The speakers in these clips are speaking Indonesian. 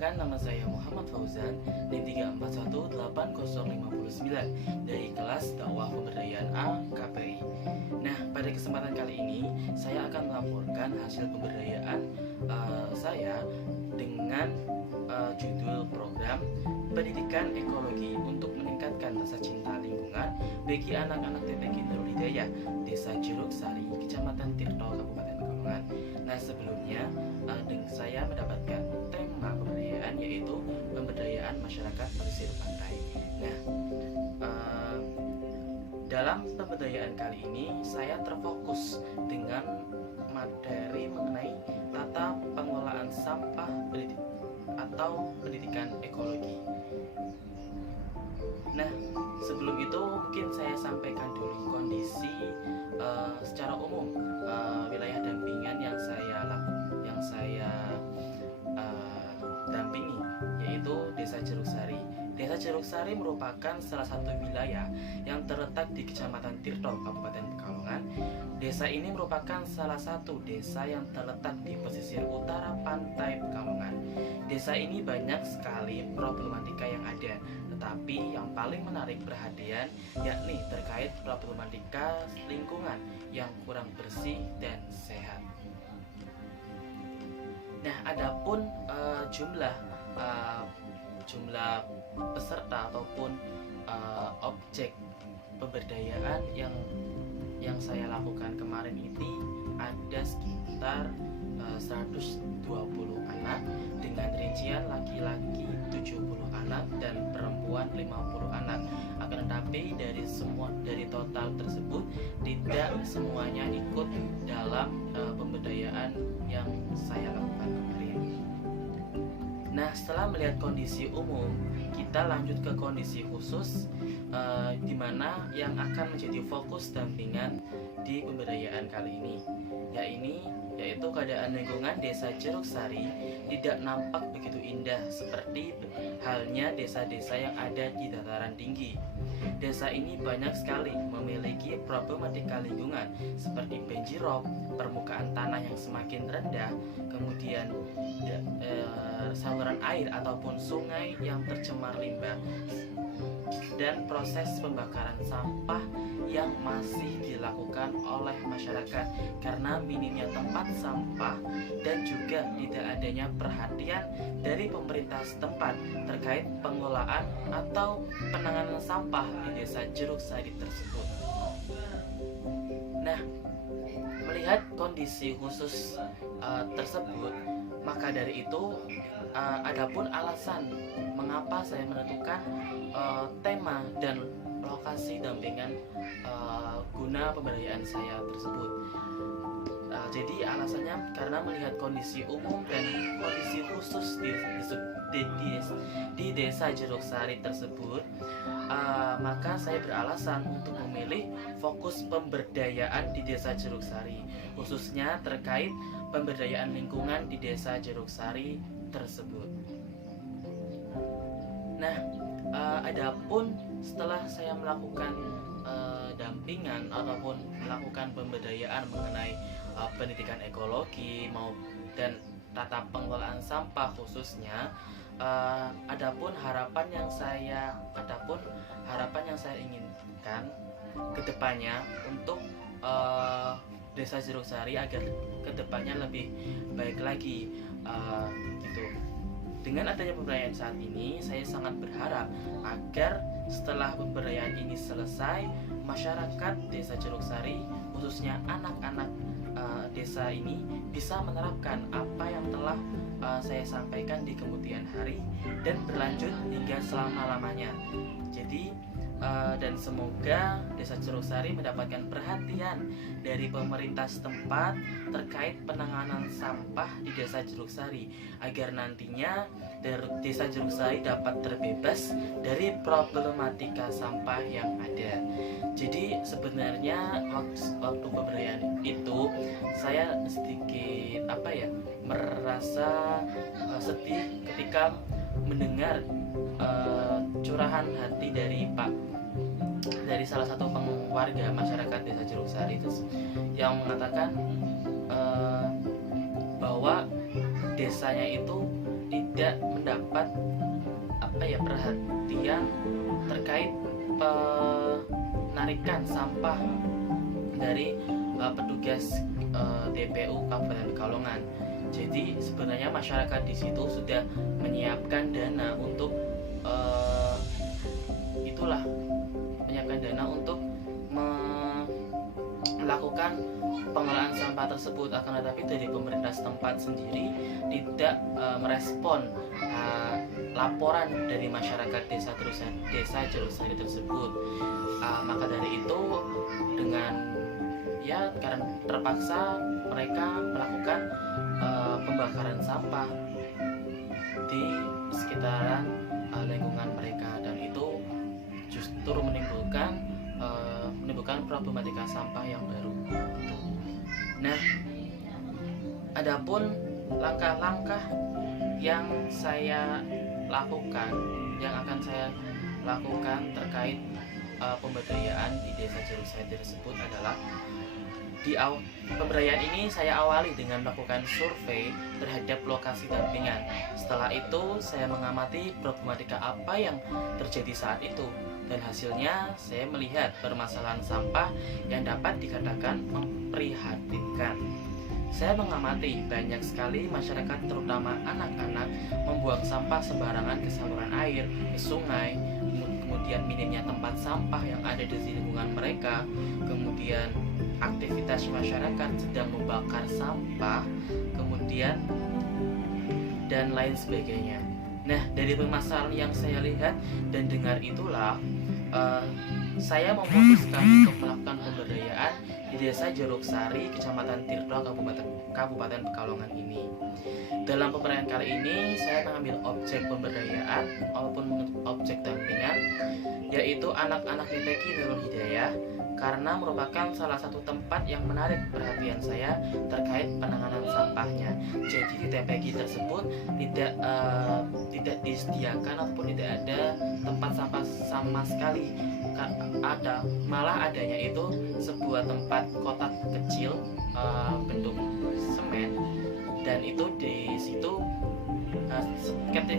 Perkenalkan, nama saya Muhammad Fauzan, NIM 3418059 dari kelas Dakwah Pemberdayaan A KPI. Nah, pada kesempatan kali ini saya akan melaporkan hasil pemberdayaan saya dengan judul program Pendidikan Ekologi untuk meningkatkan rasa cinta lingkungan bagi anak-anak TPK Nurul Hidayah, Desa Jeruk Sari, Kecamatan Tirto, Kabupaten Pekalongan. Nah, sebelumnya saya mendapatkan tema pemberdayaan yaitu pemberdayaan masyarakat pesisir pantai. Nah, dalam pemberdayaan kali ini saya terfokus dengan materi mengenai tata pengelolaan sampah atau pendidikan ekologi. Nah, sebelum itu mungkin saya sampaikan dulu kondisi secara umum wilayah dampingan yang saya dampingi, yaitu Desa Jeruk Sari. Desa Jeruk Sari merupakan salah satu wilayah yang terletak di Kecamatan Tirto, Kabupaten Pekalongan. Desa ini merupakan salah satu desa yang terletak di pesisir utara pantai Pekalongan. Desa ini banyak sekali problematika yang ada, tetapi yang paling menarik perhatian yakni terkait problematika lingkungan yang kurang bersih dan sehat. Nah, adapun jumlah peserta ataupun objek pemberdayaan yang saya lakukan kemarin ini ada sekitar 120 anak dengan rincian laki-laki 70 anak dan perempuan 50 anak. Akan tetapi dari total tersebut tidak semuanya ikut dalam pemberdayaan yang saya lakukan kemarin. Nah, setelah melihat kondisi umum, kita lanjut ke kondisi khusus di mana yang akan menjadi fokus dampingan di pemberdayaan kali ini, yaitu keadaan lingkungan Desa Jeruk Sari tidak nampak begitu indah seperti halnya desa-desa yang ada di dataran tinggi. Desa ini banyak sekali memiliki problematika lingkungan seperti banjirop, permukaan tanah yang semakin rendah, kemudian saluran air ataupun sungai yang tercemar limbah, dan proses pembakaran sampah yang masih dilakukan oleh masyarakat karena minimnya tempat sampah dan juga tidak adanya perhatian dari pemerintah setempat terkait pengelolaan atau penanganan sampah di Desa Jeruk Sari tersebut. Nah, melihat kondisi khusus tersebut, maka dari itu adapun alasan mengapa saya menentukan tema dan lokasi dampingan guna pemberdayaan saya tersebut. Jadi alasannya karena melihat kondisi umum dan kondisi khusus di Desa Jeruk Sari tersebut, maka saya beralasan untuk memilih fokus pemberdayaan di Desa Jeruk Sari, khususnya terkait pemberdayaan lingkungan di Desa Jeruk Sari tersebut. Nah, adapun setelah saya melakukan dampingan ataupun melakukan pemberdayaan mengenai pendidikan ekologi dan tata pengelolaan sampah khususnya, adapun harapan yang saya inginkan kedepannya untuk Desa Jeruk Sari agar kedepannya lebih baik lagi gitu. Dengan adanya pemberdayaan saat ini, saya sangat berharap agar setelah pemberdayaan ini selesai, masyarakat Desa Jeruk Sari, khususnya anak-anak desa ini, bisa menerapkan apa yang telah saya sampaikan di kemudian hari dan berlanjut hingga selama-lamanya. Jadi dan semoga Desa Jeruk Sari mendapatkan perhatian dari pemerintah setempat terkait penanganan sampah di Desa Jeruk Sari agar nantinya Desa Jeruk Sari dapat terbebas dari problematika sampah yang ada. Jadi sebenarnya waktu pemberdayaan itu saya sedikit merasa sedih ketika mendengar curahan hati dari salah satu warga masyarakat Desa Jeruk Sari yang mengatakan bahwa desanya itu tidak mendapat perhatian terkait penarikan sampah dari petugas TPU Kabupaten Pekalongan. Jadi sebenarnya masyarakat di situ sudah menyiapkan dana untuk melakukan pengelolaan sampah tersebut, akan tetapi dari pemerintah setempat sendiri tidak merespon laporan dari masyarakat desa Jerusari tersebut. Maka dari itu, karena terpaksa mereka melakukan pembakaran sampah di sekitaran lingkungan mereka, dan itu justru menimbulkan problematika sampah yang baru. Nah, adapun langkah-langkah yang akan saya lakukan terkait pemberdayaan di desa Jerusari tersebut adalah pemberdayaan ini saya awali dengan melakukan survei terhadap lokasi dampingan. Setelah itu saya mengamati problematika apa yang terjadi saat itu, dan hasilnya saya melihat permasalahan sampah yang dapat dikatakan memprihatinkan. Saya mengamati banyak sekali masyarakat, terutama anak-anak, membuang sampah sembarangan ke saluran air, ke sungai, kemudian minimnya tempat sampah yang ada di lingkungan mereka, kemudian aktivitas masyarakat sedang membakar sampah, kemudian dan lain sebagainya. Nah, dari permasalahan yang saya lihat dan dengar itulah saya memutuskan untuk melakukan pemberdayaan di desa Jerusari, Kecamatan Tirto, Kabupaten Pekalongan ini. Dalam pemberdayaan kali ini saya mengambil objek pemberdayaan maupun objek dampingan, yaitu anak-anak TPQ Nurul Hidayah, karena merupakan salah satu tempat yang menarik perhatian saya terkait penanganan sampahnya. Jadi di TPQ tersebut tidak disediakan ataupun tidak ada tempat sampah sama sekali. Malah adanya itu sebuah tempat kotak kecil bentuk semen, dan itu di situ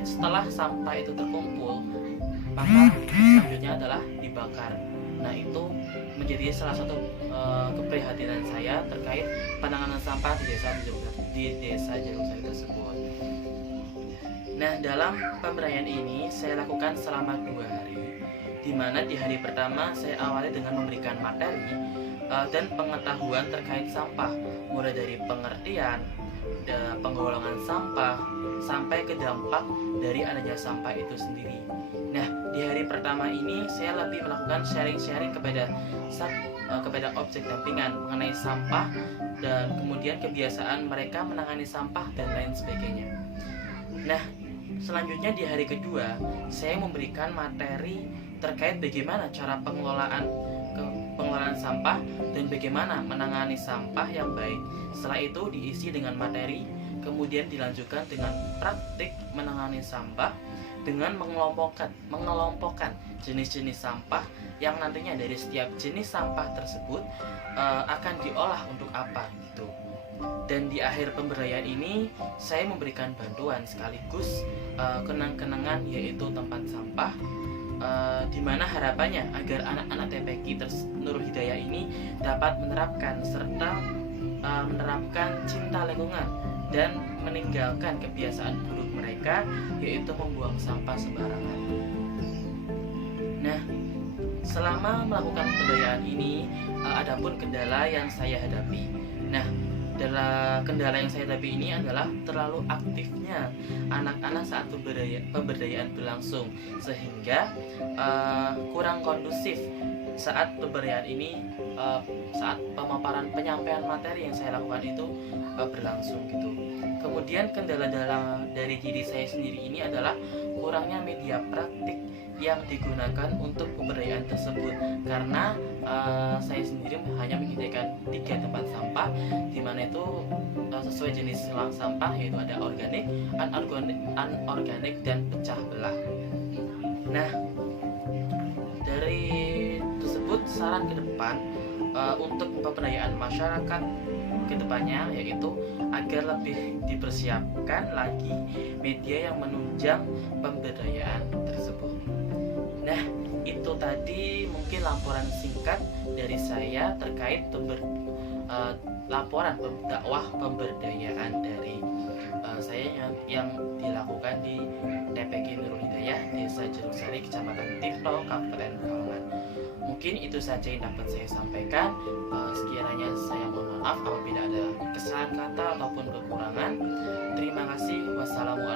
setelah sampah itu terkumpul, maka selanjutnya adalah dibakar. Nah, itu menjadi salah satu keprihatinan saya terkait penanganan sampah di desa Jerusari tersebut. Nah, dalam pemberdayaan ini saya lakukan selama 2 hari, di mana di hari pertama saya awali dengan memberikan materi dan pengetahuan terkait sampah, mulai dari pengertian, penggolongan sampah, sampai ke dampak dari adanya sampah itu sendiri. Nah, di hari pertama ini saya lebih melakukan sharing kepada objek dampingan mengenai sampah, dan kemudian kebiasaan mereka menangani sampah dan lain sebagainya. Nah, selanjutnya di hari kedua saya memberikan materi terkait bagaimana cara pengelolaan sampah dan bagaimana menangani sampah yang baik. Setelah itu diisi dengan materi, kemudian dilanjutkan dengan praktik menangani sampah dengan mengelompokkan jenis-jenis sampah yang nantinya dari setiap jenis sampah tersebut akan diolah untuk apa gitu. Dan di akhir pemberdayaan ini saya memberikan bantuan sekaligus kenang-kenangan, yaitu tempat sampah, di mana harapannya agar anak-anak TPQ Nurul Hidayah ini dapat menerapkan cinta lingkungan dan meninggalkan kebiasaan buruk mereka, yaitu membuang sampah sembarangan. Nah, selama melakukan pemberdayaan ini adapun kendala yang saya hadapi. Nah, kendala yang saya hadapi ini adalah terlalu aktifnya anak-anak saat pemberdayaan berlangsung, sehingga kurang kondusif saat pemberdayaan ini, saat penyampaian materi yang saya lakukan itu berlangsung gitu. Kemudian kendala dari diri saya sendiri ini adalah kurangnya media praktik yang digunakan untuk pemberdayaan tersebut, karena saya sendiri hanya menyediakan 3 tempat sampah, di mana itu sesuai jenis sampah, yaitu ada organik, anorganik, dan pecah belah. Nah, dari tersebut saran ke depan untuk pemberdayaan masyarakat kedepannya, yaitu agar lebih dipersiapkan lagi media yang menunjang pemberdayaan tersebut. Nah, itu tadi mungkin laporan singkat dari saya terkait laporan dakwah pemberdayaan dari saya yang dilakukan di TPQ Nurul Hidayah, Desa Jeruk-Sari, Kecamatan Tirto, Kabupaten Pekalongan. Mungkin itu saja yang dapat saya sampaikan. Sekiranya saya mohon maaf apabila ada kesalahan kata ataupun kekurangan. Terima kasih. Wassalamualaikum